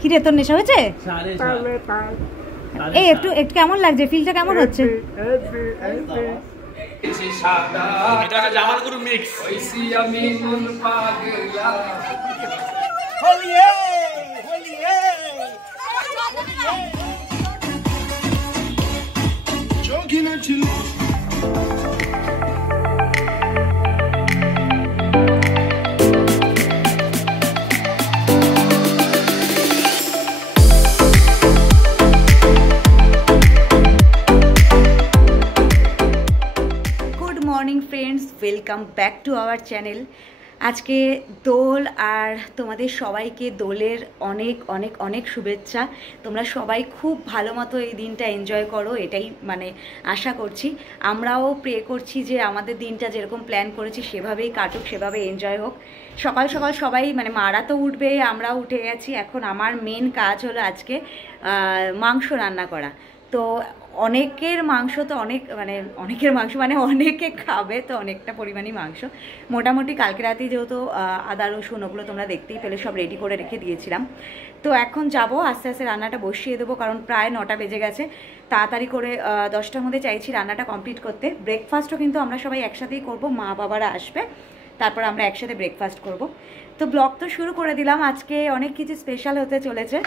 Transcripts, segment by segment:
কি রে, তোর নেশা হয়েছে? এই একটু একটু কেমন লাগছে, ফিলটা কেমন হচ্ছে? এটা জামালগুরু মিক্স হইছি আমি মন পাগলা হোলিয়ে হোলিয়ে joking at you morning friends, welcome back to our channel. আজকে দোল, আর তোমাদের সবাইকে দোলের অনেক অনেক অনেক শুভেচ্ছা। তোমরা সবাই খুব ভালো মতো এই দিনটা এনজয় করো, এটাই মানে আশা করছি। আমরাও প্রে করছি যে আমাদের দিনটা যেরকম প্ল্যান করেছি সেভাবেই কাটুক, সেভাবে এনজয় হোক। সকাল সকাল সবাই মানে মারা তো উঠবে, আমরাও উঠে গেছি। এখন আমার মেন কাজ হলো আজকে মাংস রান্না করা। তো অনেকের মাংস তো অনেকের মাংস মানে অনেকে খাবে, তো অনেকটা পরিমাণই মাংস। মোটামুটি কালকে রাতেই যেহেতু আদা রসুন ওগুলো তোমরা দেখতেই পেলে, সব রেডি করে রেখে দিয়েছিলাম। তো এখন যাব আস্তে আস্তে রান্নাটা বসিয়ে দেবো, কারণ প্রায় 9টা বেজে গেছে। তাড়াতাড়ি করে 10টার মধ্যে চাইছি রান্নাটা কমপ্লিট করতে। ব্রেকফাস্টও কিন্তু আমরা সবাই একসাথেই করব, মা বাবারা আসবে, তারপর আমরা একসাথে ব্রেকফাস্ট করব। তো ব্লগ তো শুরু করে দিলাম। আজকে অনেক কিছু স্পেশাল হতে চলেছে,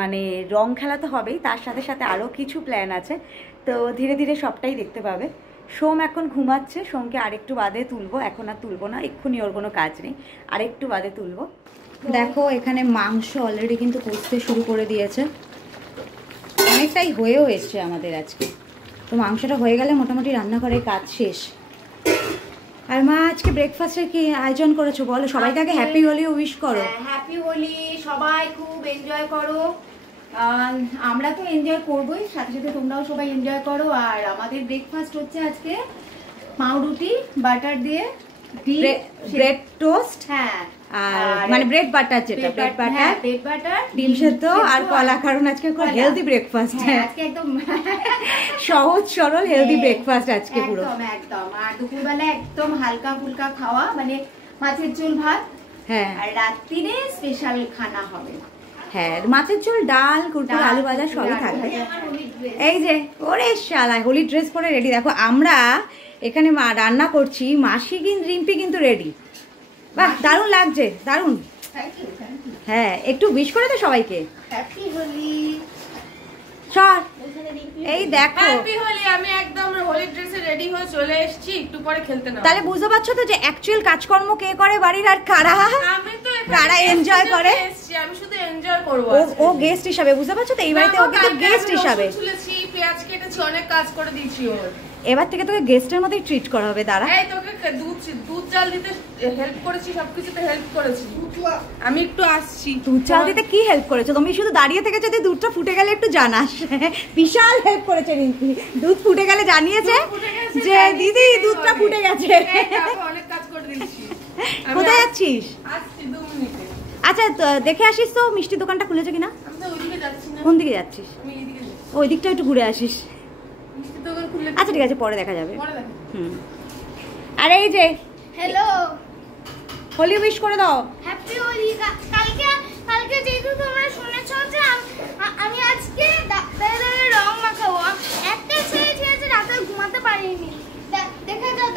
মানে রং খেলা তো হবেই, তার সাথে সাথে আরও কিছু প্ল্যান আছে। তো ধীরে ধীরে সবটাই দেখতে পাবে। সোম এখন ঘুমাচ্ছে, সোমকে আরেকটু বাদে তুলবো, এখন আর তুলবো না, এক্ষুনি ওর কোনো কাজ নেই, আরেকটু বাদে তুলবো। দেখো এখানে মাংস অলরেডি কিন্তু কষতে শুরু করে দিয়েছে, অনেকটাই হয়েও এসছে আমাদের আজকে। তো মাংসটা হয়ে গেলে মোটামুটি রান্নাঘরের কাজ শেষ। আর মা আজকে ব্রেকফাস্টের কি আয়োজন করেছো বলো? সবাইকে আগে হ্যাপি হোলি উইশ করো। হ্যাপি হোলি, সবাই খুব এনজয় করো। আমরা তো এনজয় করবোই, সাথে সাথে তোমরাও সবাই এনজয় করো। আর আমাদের ব্রেকফাস্ট হচ্ছে আজকে পাউরুটি বাটার দিয়ে, ব্রেড টোস্ট, হ্যাঁ, আর মানে ব্রেড বাটার, যেটা ব্রেড বাটার, ডিম সেদ্ধ আর কলা। কারণ আজকে খুব হেলদি ব্রেকফাস্ট, আজকে একদম সহজ সরল হেলদি ব্রেকফাস্ট আজকে পুরো একদম। আর দুপুরবেলা একদম হালকা ফুলকা খাওয়া, মানে মাছের ঝোল ভাত। হ্যাঁ, আর রাত্রিরে স্পেশাল খানা হবে। হ্যাঁ, মাছের ঝোল, ডাল, কুরকুর, আলু ভাজা সবই থাকবে। এই যে ওরে শালা হোলি ড্রেস পরে রেডি। দেখো আমরা এখানে রান্না করছি, মাসি কিন্তু রিম্পি কিন্তু রেডি। বাহ, দারুণ লাগছে, দারুণ। হ্যাঁ, একটু উইশ করে দে সবাইকে। হ্যাপি হোলি। চল, এই দেখো হ্যাপি হোলি। আমি একদম হোলি ড্রেসে রেডি হয়ে চলে এসেছি, একটু পরে খেলতে না। তাহলে বুঝতে পারছো তো যে অ্যাকচুয়াল কাজকর্ম কে করে বাড়ির, আর কারা আমি তো কারা এনজয় করে। আমি শুধু এনজয় করব। ও গেস্ট হিসাবে, বুঝতে পারছো তো? এই বাড়িতে ও কিন্তু গেস্ট হিসাবে। চুলেছি, পেঁয়াজ কেটেছি, অনেক কাজ করে দিয়েছি ওর। এবার থেকে তোকে গেস্টের মতোই ট্রিট করা হবে। দাঁড়া, এই তোকে দুধ চাল দিতে হেল্প করেছি, সবকিছুতে হেল্প করেছি। আমি একটু আসছি। দুধ চাল দিতে কি হেল্প করেছো তুমি? শুধু দাঁড়িয়ে থেকে যদি দুধটা ফুটে গেলে একটু জানাস। বিশাল হেল্প করেছে রিম্পি, দুধ ফুটে গেলে জানিয়েছে যে দিদি দুধটা ফুটে গেছে। অনেক কাজ করে দিয়েছি। কোথায় যাচ্ছিস? আসছি 2 মিনিটে। আচ্ছা, দেখে আসিস তো মিষ্টি দোকানটা খুলেছে কিনা। আমি তো ওইদিকে যাচ্ছি না। কোন দিকে যাচ্ছিস? আমি এইদিকে যাচ্ছি। ওই দিকটা একটু ঘুরে আসিস। মিষ্টি দোকান খুলে আচ্ছা ঠিক আছে, পরে দেখা যাবে। পরে দেখা। আর এই যে হ্যালো, হোলি উইশ করে দাও। হ্যাপি হোলি। কালকে যেহেতু তোমরা শুনেছো যে আমি আজকে দাদাদের রং মাখাবো, একটা ছেলে ঠিক আছে রাতে ঘুমাতে পারিনি, দেখে যাও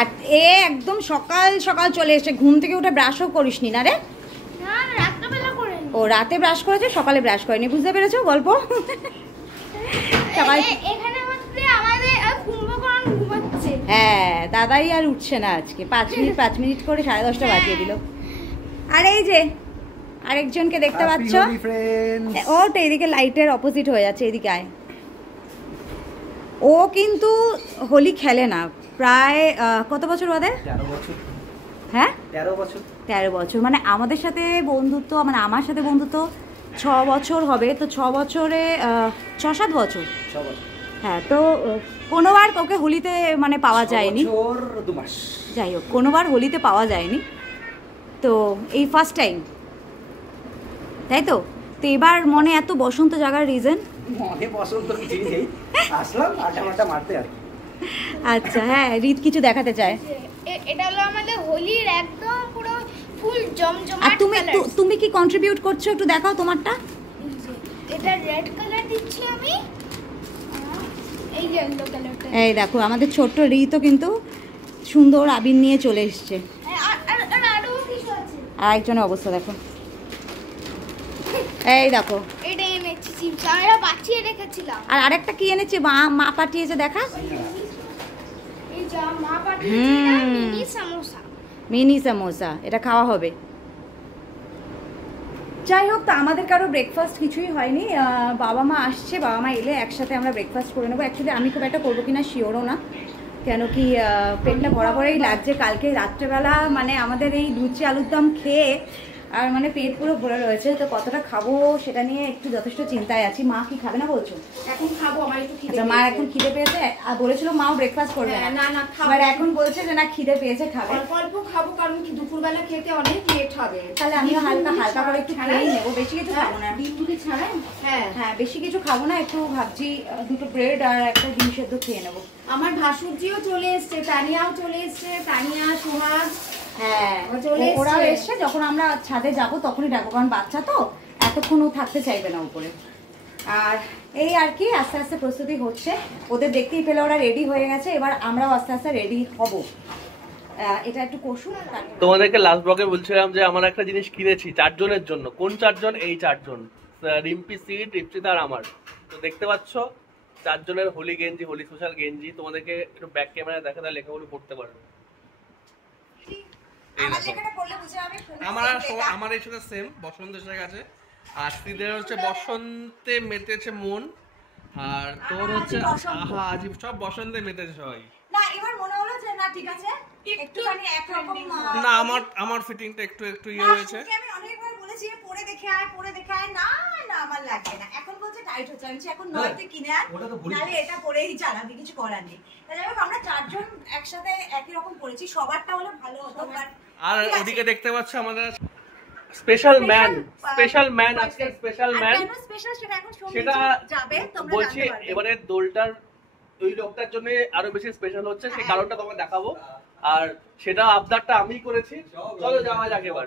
আর এ একদম সকাল সকাল চলে এসে ঘুম থেকে উঠে ব্রাশও করিসনি না রে? না, রাত্রেবেলা করিনি। ও রাতে ব্রাশ করেছে, সকালে ব্রাশ করেনি। বুঝতে পেরেছো গল্প? সকাল এখানে হচ্ছে আমাদের কুম্ভকর্ণ ঘুমাচ্ছে। হ্যাঁ, দাদাই আর উঠছে না আজকে। 5 মিনিট করে 10:30টা বাজিয়ে দিল। আর এই যে আরেকজনকে দেখতে পাচ্ছ, ওটা এদিকে লাইটের অপোজিট হয়ে যাচ্ছে, এদিকে আয়। ও কিন্তু হোলি খেলে না প্রায় কত বছর বাদে? 13 বছর। হ্যাঁ, 13 বছর। মানে আমাদের সাথে বন্ধুত্ব, মানে আমার সাথে বন্ধুত্ব 6 বছর হবে। তো 6 বছরে 6-7 বছর। হ্যাঁ, তো কোনোবার ওকে হোলিতে মানে পাওয়া যায়নি। 2 মাস। যাই হোক, কোনোবার হোলিতে পাওয়া যায়নি, তো এই ফার্স্ট টাইম, তাই তো? তো এবার মনে এত বসন্ত জাগার রিজন? মনে বসন্ত কিছুই নেই, আসলাম আড্ডা মারতে আর। আচ্ছা, হ্যাঁ, রিত কিছু দেখাতে চায়। এটা হলো আমাদের হোলির একদম পুরো ফুল জমজমাট। আর তুমি কি কন্ট্রিবিউট করছো একটু দেখাও তোমারটা। এটা রেড কালার দিচ্ছি আমি, এই ইয়েলো কালারটা। এই দেখো আমাদের ছোট্ট ঋতু কিন্তু সুন্দর আবির নিয়ে চলে এসছে। আর আরো কিছু আছে। আর একজনের অবস্থা দেখো, এই দেখো এটা এনেছি চিপস, আমরা বাঁচিয়ে রেখেছিলাম। আর আরেকটা কি এনেছে মা পাঠিয়েছে দেখা, এই যা মা পাঠিয়েছে মিনি সামোসা। মিনি সামোসা, এটা খাওয়া হবে। যাই হোক, তো আমাদের কারো ব্রেকফাস্ট কিছুই হয়নি। বাবা মা আসছে, বাবা মা এলে একসাথে আমরা ব্রেকফাস্ট করে নেবো। অ্যাকচুয়ালি আমি খুব একটা করবো কিনা শিওরও না, কেন কি পেটটা ভরাই লাগছে। কালকে রাত্রেবেলা মানে আমাদের এই লুচি আলুর দম খেয়ে আর মানে পেট পুরো ভরে রয়েছে, তো কতটা খাবো সেটা নিয়ে একটু যথেষ্ট চিন্তায় আছি। মা কি খাবে না বলছো? এখন খাবো, আমার একটু খিদে মা এখন খিদে পেয়েছে, আর বলেছিল মাও ব্রেকফাস্ট করবে না, না খাবো। আর এখন বলছে যে না খিদে পেয়েছে, খাবে। অল্প অল্প খাবো, কারণ কি দুপুরবেলা খেতে অনেক লেট হবে। তাহলে আমিও হালকা করে একটু খেয়েই নেবো, বেশি কিছু খাবো না। ডিমগুলি ছাড়াই? হ্যাঁ বেশি কিছু খাবো না, একটু ভাবছি দুটো ব্রেড আর একটা ডিম সেদ্ধ খেয়ে নেবো। আমার ভাসুরজিও চলে এসছে, তানিয়াও চলে এসছে, তানিয়া সোহাগ হ্যাঁ চলে এসছে। ওরাও এসছে, যখন আমরা ছাদে যাবো তখনই ডাকবো, কারণ বাচ্চা তো এতক্ষণ ও থাকতে চাইবে না উপরে। আর এই আর কি আস্তে আস্তে প্রস্তুতি হচ্ছে, ওদের দেখতেই পেলে ওরা রেডি হয়ে গেছে, এবার আমরাও আস্তে আস্তে রেডি হব। এটা একটু কষুন। তোমাদেরকে লাস্ট ব্লগে বলছিলাম যে আমার একটা জিনিস কিনেছি 4 জনের জন্য। কোন 4 জন? এই 4 জন, রিম্পি, সিট, রিপচিতা আর আমার। তো দেখতে পাচ্ছ 4 জনের হোলি গেঞ্জি, হোলি স্পেশাল গেঞ্জি। তোমাদেরকে একটু ব্যাক ক্যামেরায় দেখা যায় লেখাগুলো পড়তে পারবে। আমার এই সাথে সেম বসন্ত এসে গেছে, আর সিদের হচ্ছে বসন্তে মেতেছে মন, আর তোর হচ্ছে আজীব সব বসন্তে মেতেছে সবাই। না এবার মনে হলো যে না ঠিক আছে, একটুখানি একরকম। না আমার ফিটিংটা একটু ইয়ে হয়েছে। আমি অনেকবার বলেছি পরে দেখে আয়, না আমার লাগবে না। এখন বলছে টাইট হচ্ছে, আমি এখন নয়তে কিনে আন, নালে এটা পরেই চালাবি, কিছু করার নেই। তাহলে আমরা 4 জন একসাথে একই রকম পরেছি, সবারটা হলে ভালো হতো। আর ওদিকে দেখতে পাচ্ছ আমাদের স্পেশাল ম্যান আজকে স্পেশাল ম্যান সেটা বলছি। এবারে দোলটার ওই লোকটার জন্য আরো বেশি স্পেশাল হচ্ছে, সেই কারণটা তোমাকে দেখাবো। আর সেটা আবদারটা আমিই করেছি। চলো যাওয়া যাক এবার।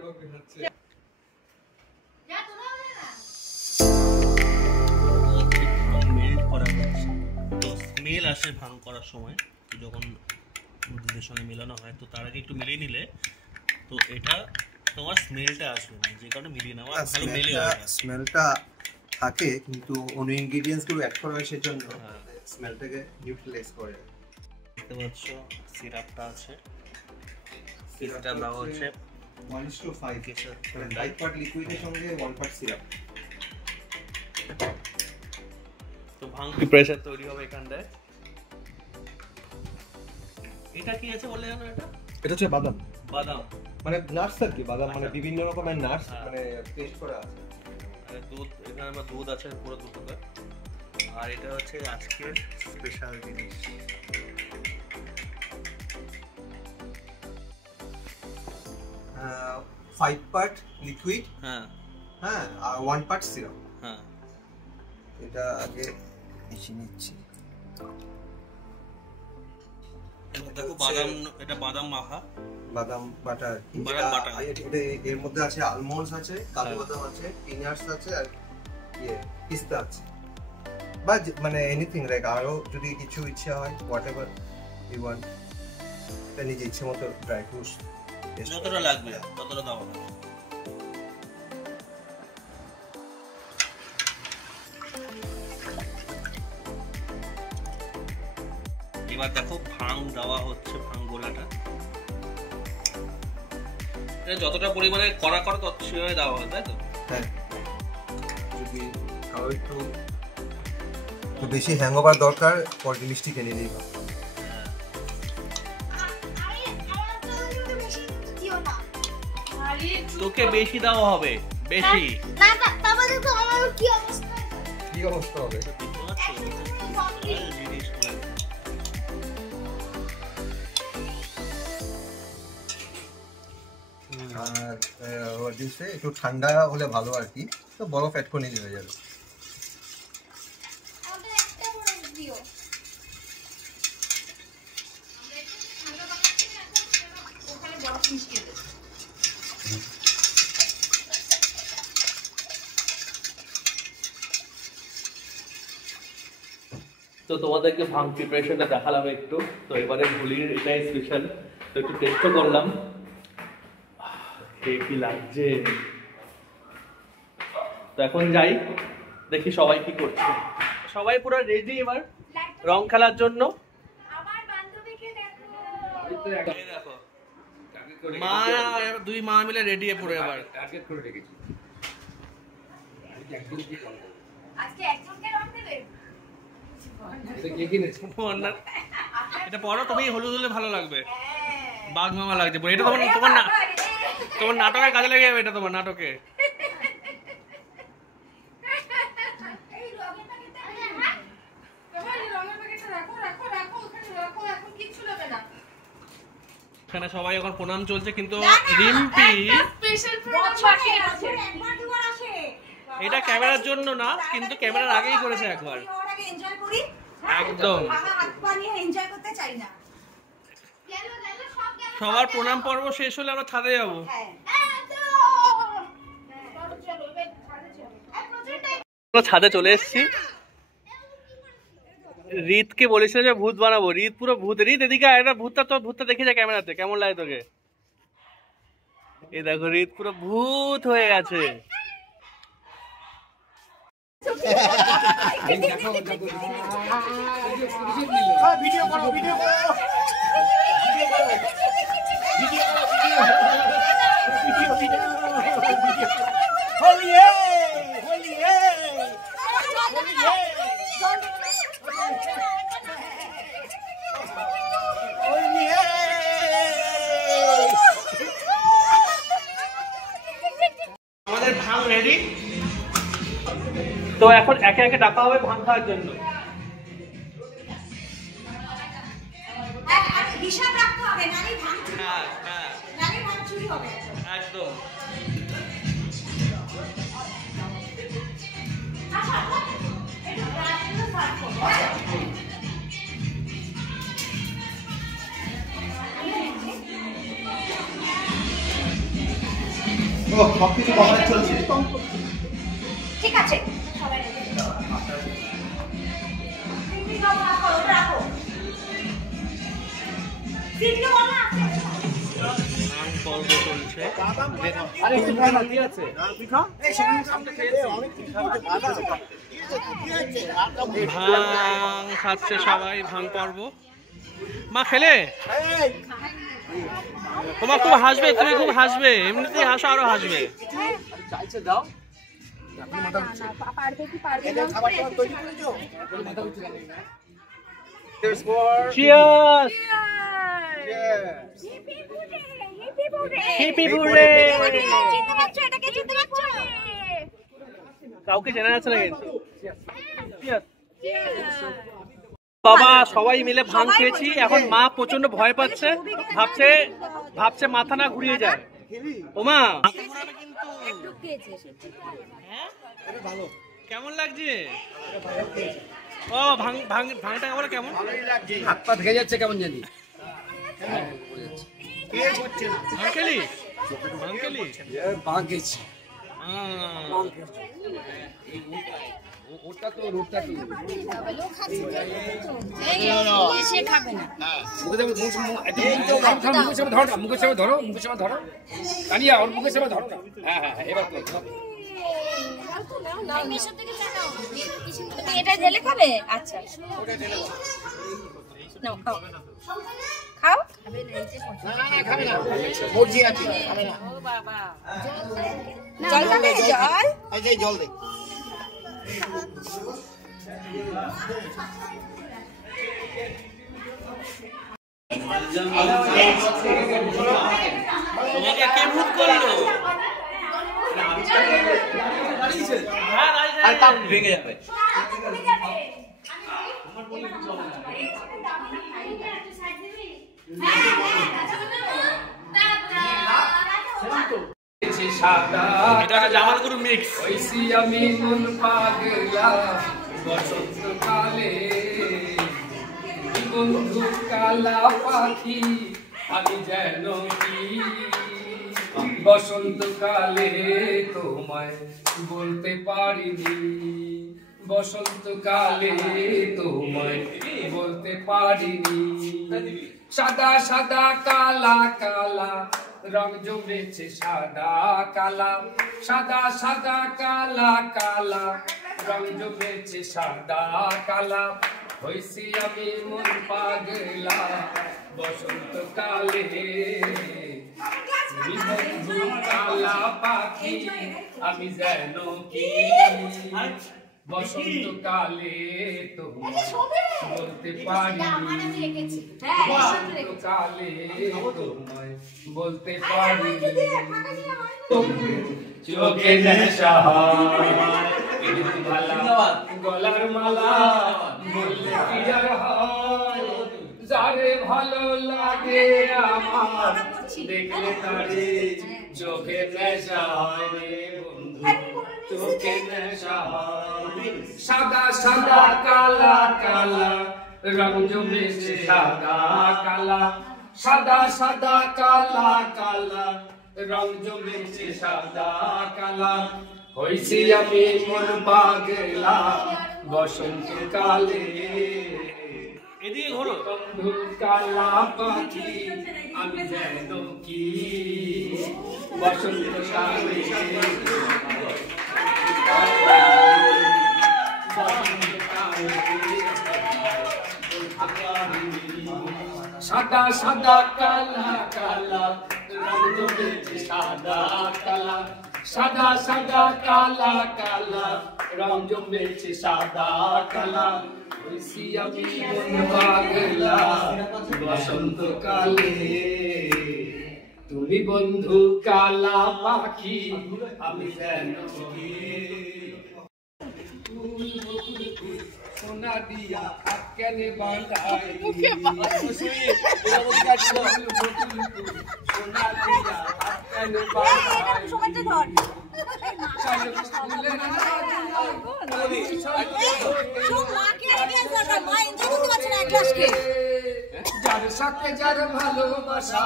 স্মেল আসে ভাঙ করার সময়, যখন দুধের সঙ্গে মেলানো হয়, তো তার আগে একটু মিলিয়ে নিলে তো এটা তোমার স্মেলটা আসবে না, যে কারণে মিলিয়ে নেওয়া ভালো। মেলে স্মেলটা থাকে, কিন্তু অন্য ইনগ্রেডিয়েন্টস গুলো অ্যাড করা হয়, সেজন্য স্মেলটাকে নিউট্রালাইজ করে। দেখতে পাচ্ছ সিরাপটা আছে, সিরাপটা দাও হচ্ছে 1:5, মানে 5 পার্ট লিকুইডের সঙ্গে 1 পার্ট সিরাপ। তো ভাঙ প্রিপারেশন তৈরি হবে এখানটায়। এটা কি আছে বলে জানো? এটা হচ্ছে বাদাম মানে নাটস আর কি। বাদাম মানে বিভিন্ন রকমের নাটস মানে পেস্ট করা আছে। আর দুধ, এখানে আমার দুধ আছে পুরো দুধটা। আর এটা হচ্ছে আজকের স্পেশাল জিনিস। 5 পার্ট লিকুইড, হ্যাঁ, আর 1 পার্ট সিরাপ। হ্যাঁ, এটা আগে মিশিয়ে নিচ্ছি। দেখো বাদাম, এটা বাদাম মাখা, বাদাম বাটার। এর মধ্যে আছে আলমন্ডস আছে, কাজু বাদাম আছে, পিনাটস আছে, আর পিস্তা আছে, বা মানে এনিথিং লাইক আরো যদি কিছু ইচ্ছা হয়, হোয়াটএভার ইউ ওয়ান্ট, এটা নিজে ইচ্ছে মতো ড্রাই ফ্রুটস যতটা লাগবে ততটা দাও। এবার দেখো ভাং দেওয়া হচ্ছে, ভাং গোলাটা যতটা পরিমাণে করা তত সেভাবে দেওয়া হয়, তাই তো? হ্যাঁ, যদি আরো একটু বেশি হ্যাংওভার দরকার, পরে মিষ্টি কিনে নিই। তোকে বেশি দেওয়া হবে, বেশি। কি অবস্থা হবে? আর একটু ঠান্ডা হলে ভালো আর কি, তো বরফ অ্যাড করে নিলে হয়ে যাবে। তো তোমাদেরকে ভাং প্রিপারেশনটা দেখালাম একটু। তো এবারে হোলির এটাই স্পেশাল, তো একটু টেস্টও করলাম। কি লাগছে। তো এখন যাই, দেখি সবাই কি করছে। সবাই পুরো রেডি এবার রং খেলার জন্য। দেখো মা, দুই মা মিলে রেডি পুরো এবার। টার্গেট করে রেখেছি আজকে একজনকে রং দেবে? এটা পড়ো তুমি, হলুদ হলে ভালো লাগবে, বাঘ মামা লাগছে। এটা তোমার নাটকের কাজে লেগে যাবে, এটা তোমার নাটকে। এখানে সবাই এখন প্রণাম চলছে, কিন্তু রিম্পি এটা ক্যামেরার জন্য না, কিন্তু ক্যামেরার আগেই করেছে একবার। একদম সবার প্রণাম পর্ব শেষ হলে আমরা ছাদে যাবো। ছাদে চলে এসেছি। রিতকে বলেছিল যে ভূত বানাবো, রিত পুরো ভূত। রিত এদিকে একটা ভূতটা দেখে যায় ক্যামেরাতে, কেমন লাগে তোকে? এই দেখো রিত পুরো ভূত হয়ে গেছে। ভিডিও করো, ভিডিও করো, আমাদের ভাং রেডি। তো এখন একে একে ডাকা হবে ভাং খাওয়ার জন্য। হিসাব রাখতে হবে, নারী ভাঙ চুরি হ্যাঁ হবে, হ্যাঁ নারী ভাঙ চুরি হবে একদম। আচ্ছা একটু গ্লাসগুলো সার্ভ করো। ও সবকিছু কভারেজ চলছে। ঠিক আছে সবাই রাখো। সিটকে বলো আছে পর্ব চলছে। আরে একটু ভাই না, কি আছে? এই সামনে খেয়েছি। ভাং খাচ্ছে সবাই, ভাং পর্ব। মা খেলে তোমার খুব হাসবে, তুমি খুব হাসবে, এমনিতেই হাসো, আরো হাসবে। চাইছে দাও। Cheers! Hippie hooray! কাউকে চেনা যাচ্ছে না কিন্তু। বাবা সবাই মিলে ভাং খেয়েছি। এখন মা প্রচন্ড ভয় পাচ্ছে, ভাবছে মাথা না ঘুরিয়ে যায়। ওমা কেমন লাগছে? ও ভাংটা বলে কেমন? হাত পা ভেঙে যাচ্ছে কেমন জানি। ভাঙকেলি ভাঙেছি ওটা তো রোডটা তো মুখের সামনে ধরো কানিয়া, ওর মুখের সামনে ধরো না। হ্যাঁ এবার এটা ঢেলে খাবে? আচ্ছা নাও খাও খাও। খাবে না, মর্জি আছে, খাবে না। জল খাবে? জল এই জল দে। তোমাকে কে ভূত করলো? আর কাপ ভেঙে যাবে। এটা একটা জামালগুরু মিক্স। ওইসি আমি মন পাগলা বসন্তকালে, বন্ধু কালা পাখি আমি যেন কি বসন্তকালে তোমায় বলতে পারিনি, বসন্তকালে তোমায় বলতে পারিনি। সাদা সাদা কালা কালা রং জমেছে সাদা কালা, সাদা সাদা কালা কালা রং জমেছে সাদা কালা। হইছি আমি মন পাগলা বসন্তকালে, বন্ধু কালা পাখি আমি যেন কি বসন্তকালে তোমায় বলতে পারিনি, বসন্তকালে তোমায় বলতে পারিনি। চোখে নেশা গলার মালা বললে কি আর হয়, যারে ভালো লাগে আমার দেখলে তারে চোখে নেশা হয় রে বন্ধু, চোখে নেশা হয়। সাদা সাদা কালা কালা রং জমেছে সাদা কালা, সাদা সাদা কালা কালা রং জমেছে সাদা কালা। হইছি আমি মন পাগলা বসন্তকালে, এদিকে ঘোরো। বন্ধু কালা পাখি আমি যেন কি বসন্তকালে, সাদা সাদা কালা কালা রং জমেছে সাদা কালা, সাদা সাদা কালা কালা রং জমেছে সাদা কালা। হইছি আমি মন পাগলা বসন্তকালে, তুমি বন্ধু কালা পাখি আমি যেন কি সোনা দিয়া কেনে বাঁধাই, সোনা দিয়া কেনে বাঁধাই। যার সাথে যার ভালোবাসা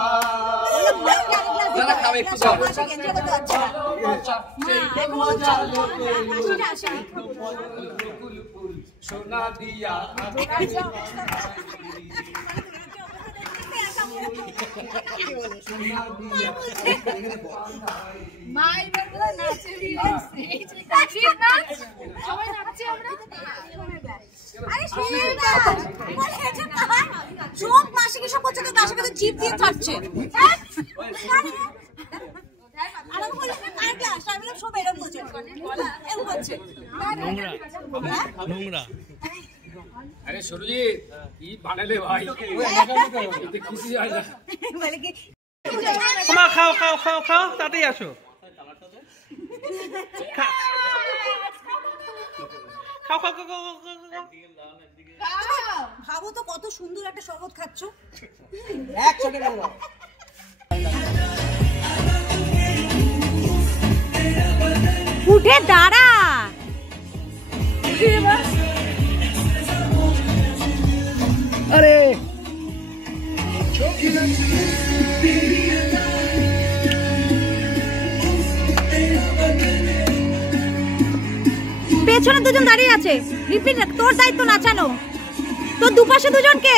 সোনা দিয়া চোখ মাসে কি সব করছে, তার সাথে জিভ দিয়ে থাকছে। আরে সুরজিৎ কি বানালে ভাই, খুশি হয় না। খাও খাও খাও খাও, তাতেই আসো। খাও খাও খাও ভাবো তো কত সুন্দর একটা শরবত খাচ্ছ। উঠে দাঁড়া। আরে পেছনে দুজন দাঁড়িয়ে আছে, রিপিট তোর দায়িত্ব নাচানো। তোর দুপাশে দুজনকে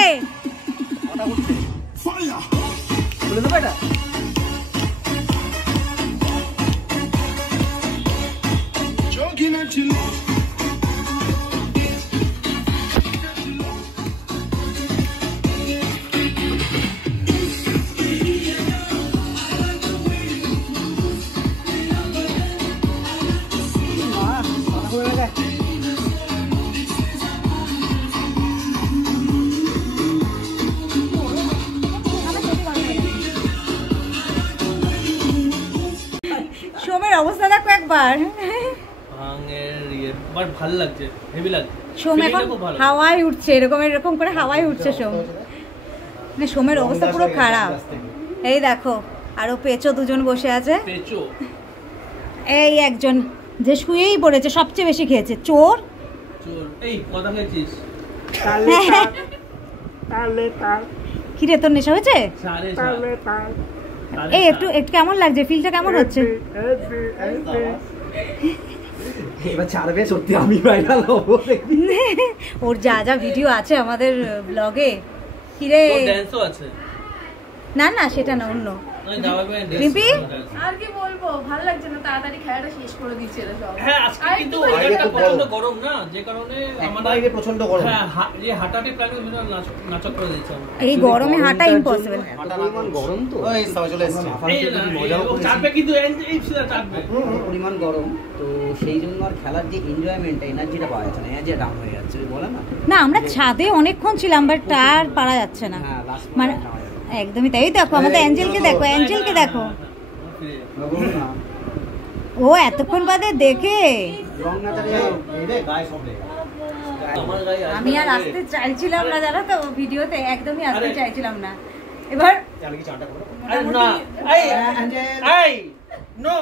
সোমের অবস্থা দেখো একবার। ভালো লাগছে, হেভি লাগছে। সোম এখন হাওয়ায় উঠছে, এরকম করে হাওয়ায় উঠছে সোম। মানে সোমের অবস্থা পুরো খারাপ। এই দেখো আরো পেঁচো দুজন বসে আছে। পেঁচো এই একজন যে শুয়েই পড়েছে, সবচেয়ে বেশি খেয়েছে, চোর। চোর এই কথা খেয়েছিস? কি রে তোর নেশা হয়েছে? এই একটু একটু কেমন লাগছে, ফিলটা কেমন হচ্ছে? এবার ছাড়বে সত্যি আমি ভাইরাল হবো। ওর যা যা ভিডিও আছে আমাদের ব্লগে, কি রে? ড্যান্সও আছে। না না সেটা না, অন্য। রিম্পি আর কি বলবো, ভালো লাগছে না, তাড়াতাড়ি খেলাটা শেষ করে দিচ্ছে এরা সব। হ্যাঁ আজকে কিন্তু ওয়েদারটা প্রচন্ড গরম না, যে কারণে আমাদের বাইরে প্রচন্ড গরম। হ্যাঁ যে হাঁটাটি প্ল্যান হয়েছিল নাচক করে দিয়েছে। এই গরমে হাঁটা ইম্পসিবল। পরিমাণ গরম তো ওই সবাই চলে এসেছে। মজাও করেছি। চাপে কিন্তু এই ছিল চাপে। পরিমাণ গরম তো সেই জন্য আর খেলার যে এনজয়মেন্টটা এনার্জিটা পাওয়া যাচ্ছে না, এনার্জি ডাউন হয়ে যাচ্ছে বলে না। না আমরা ছাদে অনেকক্ষণ ছিলাম, বাট আর পারা যাচ্ছে না। হ্যাঁ লাস্ট মানে একদমই তাই। দেখো আমাদের অ্যাঞ্জেলকে দেখো, অ্যাঞ্জেলকে দেখো, ও এতক্ষণ বাদে দেখে। রং না চালিয়ে এই গায়ে সব লেগে আমার গায়ে আমি আর আসতে চাইছিলাম না, জানো তো ভিডিওতে একদমই আসতে চাইছিলাম না। এবার চালে কি চাটা করো। আরে না এই নো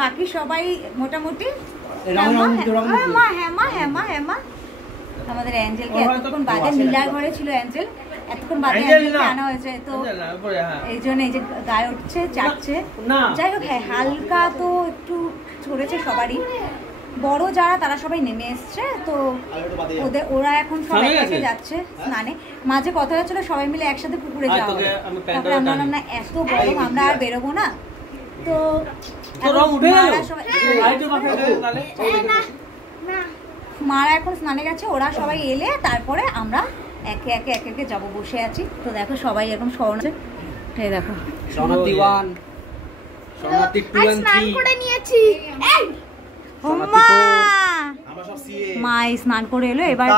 বাকি সবাই মোটামুটি আমাদের অ্যাঞ্জেলকে এতক্ষণ বাদে নীলার ঘরে ছিল অ্যাঞ্জেল, এতক্ষণ বাদে অ্যাঞ্জেলকে আনা হয়েছে, তো এই জন্য এই যে গায়ে উঠছে চাচ্ছে। যাই হোক হ্যাঁ হালকা তো একটু ছড়েছে সবারই, বড় যারা তারা সবাই নেমে এসছে, তো ওরা এখন সবাই এসে যাচ্ছে স্নানে। মাঝে কথা হচ্ছিল সবাই মিলে একসাথে পুকুরে যাওয়া হবে, তারপরে আমরা বললাম না এত গরম আমরা আর বেরোবো না, তো মারা এখন স্নানে গেছে, ওরা সবাই এলে তারপরে আমরা একে একে একে একে যাবো। বসে আছি তো দেখো সবাই এখন শরণ আছে, এই দেখো শরণার্থী 1 শরণার্থী 2 and 3 করে নিয়েছি। মা আমরা সব সিএ মাই স্নান করে এলো, এবার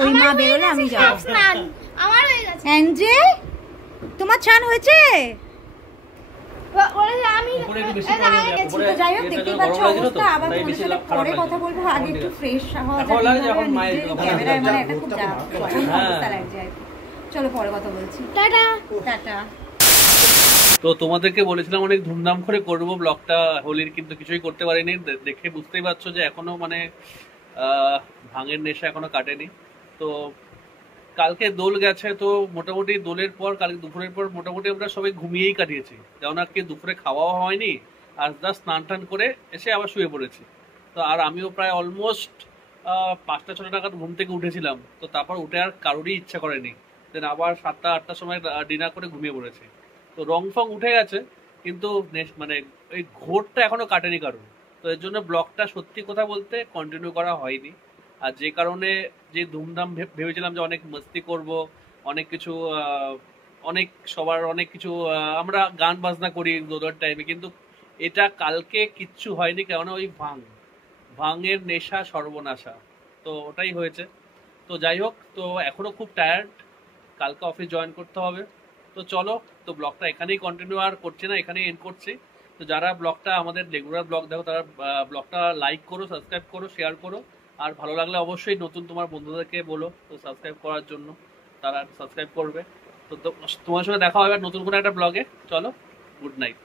ওই মা বেরোলে আমি যাবো। স্নান আমার হয়ে গেছে। অ্যাঞ্জেল তোমার স্নান হয়েছে? আমি তো যাই হোক দেখতে পাচ্ছ অবস্থা, আবার তোমাদের সাথে পরে কথা বলবো, আগে একটু ফ্রেশ হওয়া যাক, ক্যামেরায় মানে একটা খুব অবস্থা লাগছে আর কি। চলো পরে কথা বলছি, টাটা টাটা। তো তোমাদেরকে বলেছিলাম অনেক ধুমধাম করে করব ব্লগটা হোলির, কিন্তু কিছুই করতে পারিনি। দেখে বুঝতেই পারছো যে এখনো মানে ভাঙের নেশা এখনো কাটেনি। তো কালকে দোল গেছে, তো মোটামুটি দোলের পর কালকে দুপুরের পর মোটামুটি আমরা সবাই ঘুমিয়েই কাটিয়েছি, যেমন আজকে দুপুরে খাওয়াও হয়নি, আর জাস্ট স্নান টান করে এসে আবার শুয়ে পড়েছি। তো আর আমিও প্রায় অলমোস্ট 5টা-6টা নাগাদ ঘুম থেকে উঠেছিলাম, তো তারপর উঠে আর কারোরই ইচ্ছা করেনি, দেন আবার 7টা-8টার সময় ডিনার করে ঘুমিয়ে পড়েছি। তো রং ফং উঠে গেছে, কিন্তু মানে এই ঘোরটা এখনো কাটেনি কারণ, তো এর জন্য ব্লগটা সত্যি কথা বলতে কন্টিনিউ করা হয়নি। আর যে কারণে যে ধুমধাম ভেবেছিলাম যে অনেক মস্তি করব, অনেক কিছু অনেক সবার অনেক কিছু আমরা গান বাজনা করি দোলের টাইমে, কিন্তু এটা কালকে কিচ্ছু হয়নি, কেননা ওই ভাঙের নেশা সর্বনাশা, তো ওটাই হয়েছে। তো যাই হোক, তো এখনো খুব টায়ার্ড, কালকে অফিস জয়েন করতে হবে। তো চলো, তো ব্লগটা এখানেই কন্টিনিউ আর করছি না, এখানেই এন্ড করছি। তো যারা ব্লগটা আমাদের রেগুলার ব্লগ দেখো তারা ব্লগটা লাইক করো, সাবস্ক্রাইব করো, শেয়ার করো, আর ভালো লাগলে অবশ্যই নতুন তোমার বন্ধুদেরকে বলো তো সাবস্ক্রাইব করার জন্য, তারা সাবস্ক্রাইব করবে। তো তোমার সঙ্গে দেখা হবে নতুন কোনো একটা ব্লগে। চলো, গুড নাইট।